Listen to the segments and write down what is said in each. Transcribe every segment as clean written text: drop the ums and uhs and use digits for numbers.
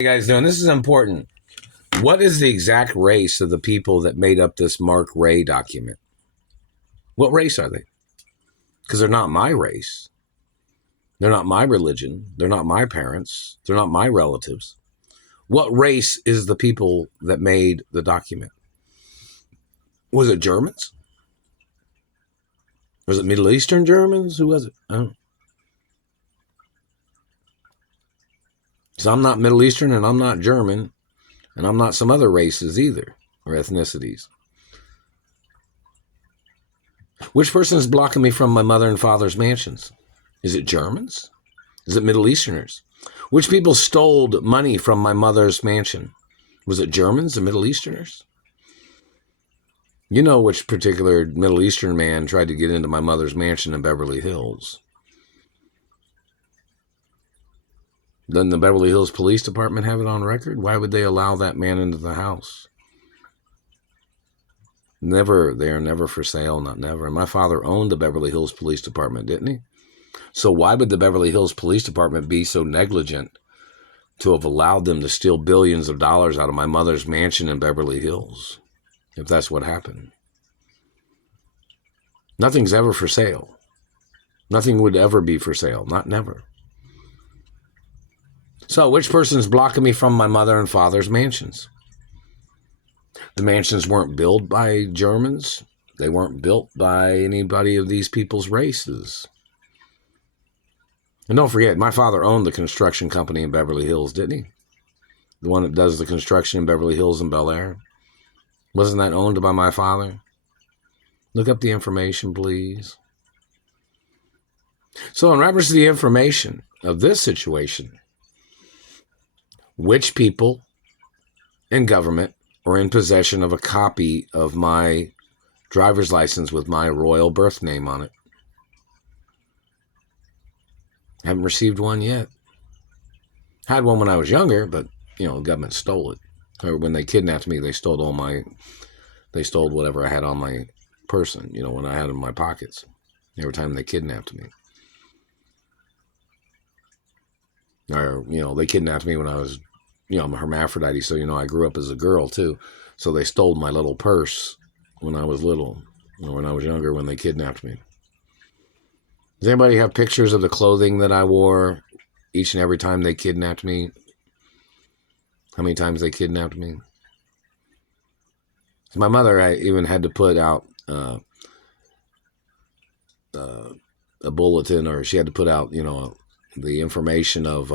You guys doing? This is important. What is the exact race of the people that made up this Mark Ray document? What race are they? Because they're not my race. They're not my religion. They're not my parents. They're not my relatives. What race is the people that made the document? Was it Germans? Was it Middle Eastern Germans? Who was it? I don't know. So I'm not Middle Eastern and I'm not German and I'm not some other races either or ethnicities. Which person is blocking me from my mother and father's mansions? Is it Germans? Is it Middle Easterners? Which people stole money from my mother's mansion? Was it Germans or Middle Easterners? You know which particular Middle Eastern man tried to get into my mother's mansion in Beverly Hills. Doesn't the Beverly Hills Police Department have it on record? Why would they allow that man into the house? Never, they are never for sale, not never. And my father owned the Beverly Hills Police Department, didn't he? So why would the Beverly Hills Police Department be so negligent to have allowed them to steal billions of dollars out of my mother's mansion in Beverly Hills, if that's what happened? Nothing's ever for sale. Nothing would ever be for sale, not never. So which person's blocking me from my mother and father's mansions? The mansions weren't built by Germans. They weren't built by anybody of these people's races. And don't forget, my father owned the construction company in Beverly Hills, didn't he? The one that does the construction in Beverly Hills and Bel Air. Wasn't that owned by my father? Look up the information, please. So in reference to the information of this situation, which people in government are in possession of a copy of my driver's license with my royal birth name on it? Haven't received one yet. Had one when I was younger, but, the government stole it. Or when they kidnapped me, they stole whatever I had on my person, when I had it in my pockets. Every time they kidnapped me. Or, they kidnapped me when I was, I'm a hermaphrodite, so, I grew up as a girl, too. So they stole my little purse when I was little, when I was younger, when they kidnapped me. Does anybody have pictures of the clothing that I wore each and every time they kidnapped me? How many times they kidnapped me? My mother even had to put out a bulletin, or she had to put out, the information of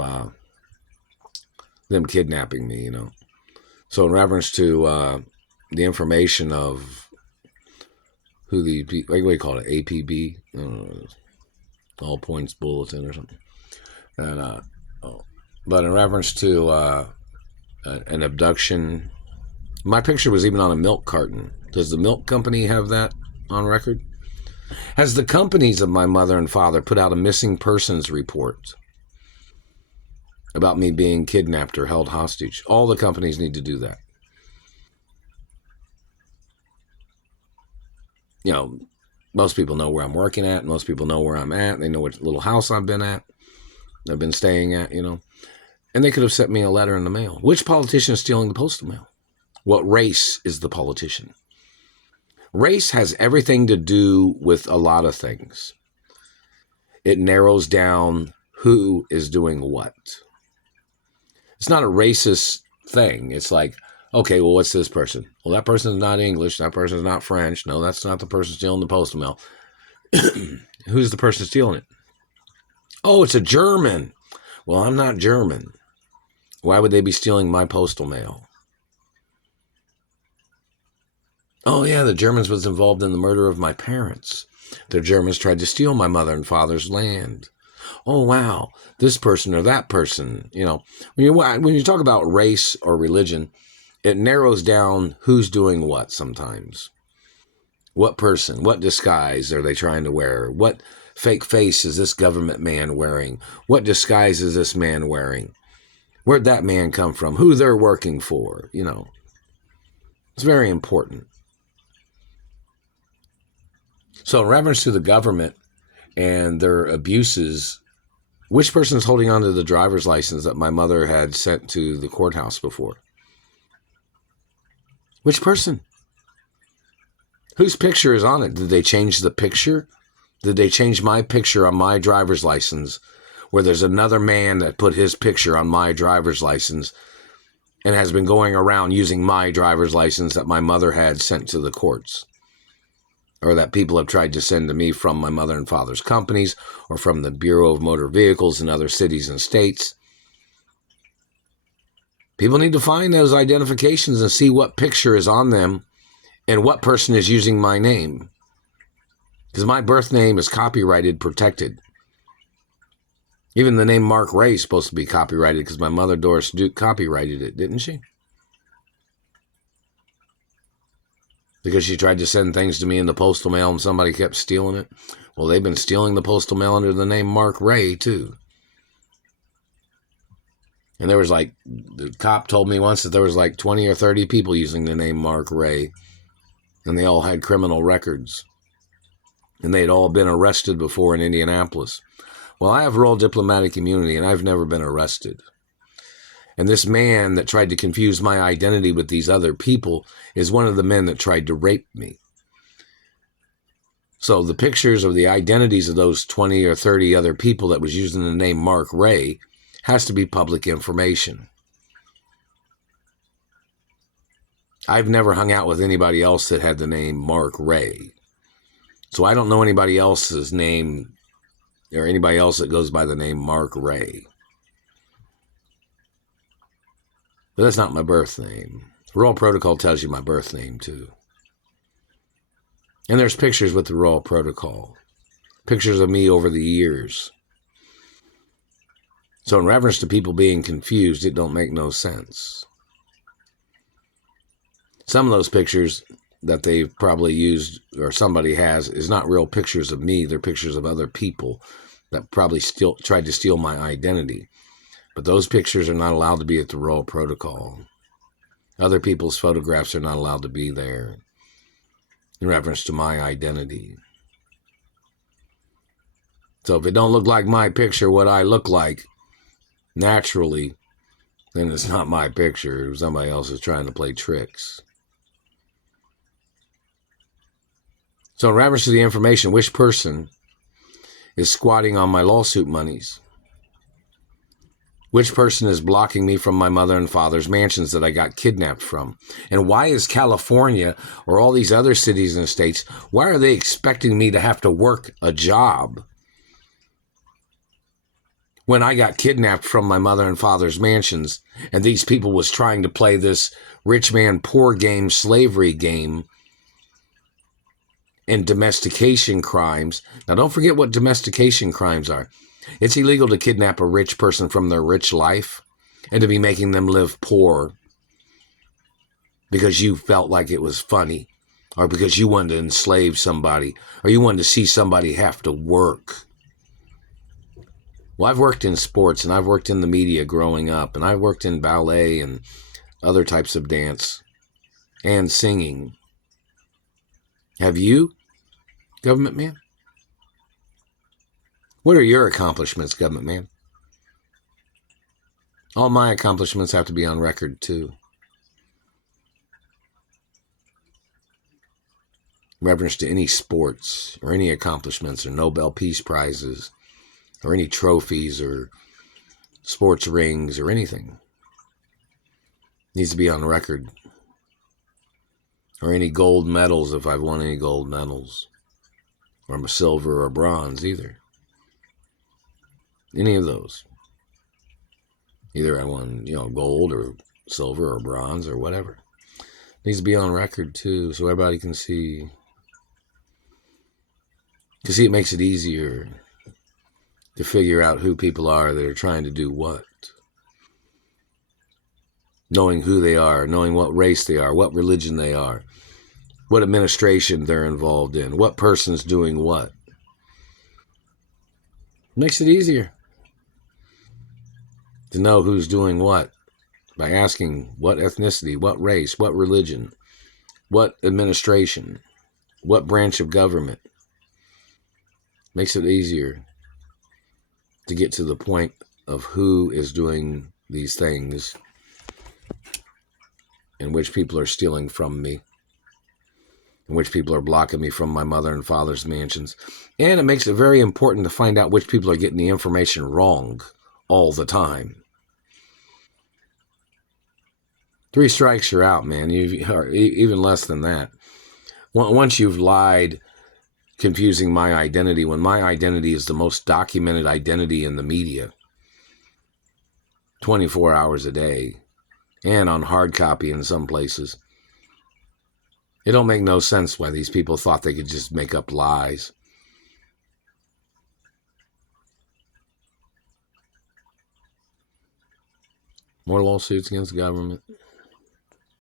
them kidnapping me, So in reference to the information of who what do you call it, APB? I don't know, All Points Bulletin or something. And but in reference to an abduction, my picture was even on a milk carton. Does the milk company have that on record? Has the companies of my mother and father put out a missing persons report about me being kidnapped or held hostage? All the companies need to do that. Most people know where I'm working at. Most people know where I'm at. They know what little house I've been staying at, And they could have sent me a letter in the mail. Which politician is stealing the postal mail? What race is the politician? Race has everything to do with a lot of things. It narrows down who is doing what. It's not a racist thing. It's like, okay, well, what's this person? Well, that person's not English. That person's not French. No, that's not the person stealing the postal mail. Who's the person stealing it? Oh, it's a German. Well, I'm not German. Why would they be stealing my postal mail? Oh, yeah, the Germans was involved in the murder of my parents. The Germans tried to steal my mother and father's land. Oh, wow, this person or that person. When you talk about race or religion, it narrows down who's doing what sometimes. What person, what disguise are they trying to wear? What fake face is this government man wearing? What disguise is this man wearing? Where'd that man come from? Who they're working for? It's very important. So in reference to the government and their abuses Which person is holding on to the driver's license that my mother had sent to the courthouse before? Which person? Whose picture is on it? Did they change the picture? Did they change my picture on my driver's license where there's another man that put his picture on my driver's license and has been going around using my driver's license that my mother had sent to the courts, or that people have tried to send to me from my mother and father's companies or from the Bureau of Motor Vehicles in other cities and states? People need to find those identifications and see what picture is on them and what person is using my name. Because my birth name is copyrighted, protected. Even the name Mark Ray is supposed to be copyrighted because my mother, Doris Duke, copyrighted it, didn't she? Because she tried to send things to me in the postal mail and somebody kept stealing it. Well, they've been stealing the postal mail under the name Mark Ray, too. And there was the cop told me once that there was 20 or 30 people using the name Mark Ray. And they all had criminal records. And they'd all been arrested before in Indianapolis. Well, I have Royal Diplomatic Immunity, and I've never been arrested. And this man that tried to confuse my identity with these other people is one of the men that tried to rape me. So the pictures of the identities of those 20 or 30 other people that was using the name Mark Ray has to be public information. I've never hung out with anybody else that had the name Mark Ray. So I don't know anybody else's name or anybody else that goes by the name Mark Ray. But that's not my birth name. The Royal Protocol tells you my birth name, too. And there's pictures with the Royal Protocol. Pictures of me over the years. So in reference to people being confused, it don't make no sense. Some of those pictures that they've probably used, or somebody has, is not real pictures of me. They're pictures of other people that probably still tried to steal my identity. But those pictures are not allowed to be at the Royal Protocol. Other people's photographs are not allowed to be there in reference to my identity. So if it don't look like my picture, what I look like naturally, then it's not my picture. Somebody else is trying to play tricks. So in reference to the information, which person is squatting on my lawsuit monies? Which person is blocking me from my mother and father's mansions that I got kidnapped from? And why is California or all these other cities and states, why are they expecting me to have to work a job when I got kidnapped from my mother and father's mansions and these people was trying to play this rich man poor game, slavery game, and domestication crimes? Now, don't forget what domestication crimes are. It's illegal to kidnap a rich person from their rich life and to be making them live poor because you felt like it was funny, or because you wanted to enslave somebody, or you wanted to see somebody have to work. Well, I've worked in sports, and I've worked in the media growing up, and I've worked in ballet and other types of dance and singing. Have you, government man? What are your accomplishments, government man? All my accomplishments have to be on record, too. In reference to any sports or any accomplishments or Nobel Peace Prizes or any trophies or sports rings or anything. Needs to be on record. Or any gold medals if I've won any gold medals. Or I'm a silver or bronze either. Any of those. Either I won, gold or silver or bronze or whatever. Needs to be on record too, so everybody can see. Because it makes it easier to figure out who people are that are trying to do what. Knowing who they are, knowing what race they are, what religion they are, what administration they're involved in, what person's doing what. Makes it easier to know who's doing what by asking what ethnicity, what race, what religion, what administration, what branch of government. Makes it easier. to get to the point of who is doing these things and which people are stealing from me and which people are blocking me from my mother and father's mansions. And it makes it very important to find out which people are getting the information wrong all the time. 3 strikes, you're out, man. Even less than that. Once you've lied, confusing my identity, when my identity is the most documented identity in the media, 24 hours a day, and on hard copy in some places, it don't make no sense why these people thought they could just make up lies. More lawsuits against the government.